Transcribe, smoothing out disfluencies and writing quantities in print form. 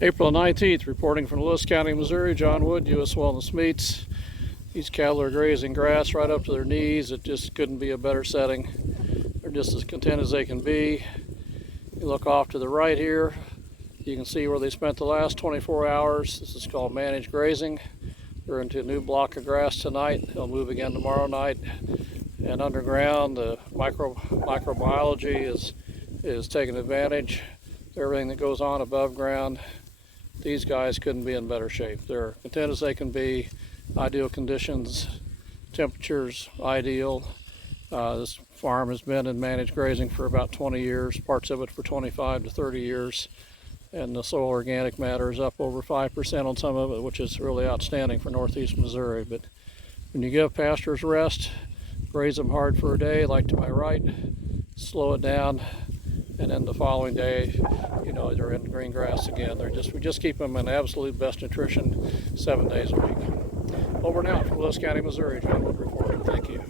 April 19th, reporting from Lewis County, Missouri. John Wood, U.S. Wellness Meats. These cattle are grazing grass right up to their knees. It just couldn't be a better setting. They're just as content as they can be. You look off to the right here, you can see where they spent the last 24 hours. This is called managed grazing. They're into a new block of grass tonight. They'll move again tomorrow night. And underground, the microbiology is taking advantage of everything that goes on above ground. These guys couldn't be in better shape. They're content as they can be, ideal conditions, temperatures ideal. This farm has been in managed grazing for about 20 years, parts of it for 25 to 30 years. And the soil organic matter is up over 5% on some of it, which is really outstanding for northeast Missouri. But when you give pastures rest, graze them hard for a day, like to my right, slow it down, and then the following day, they're in green grass again. We just keep them in absolute best nutrition 7 days a week. Over and out from Lewis County, Missouri. John Wood reporting. Thank you.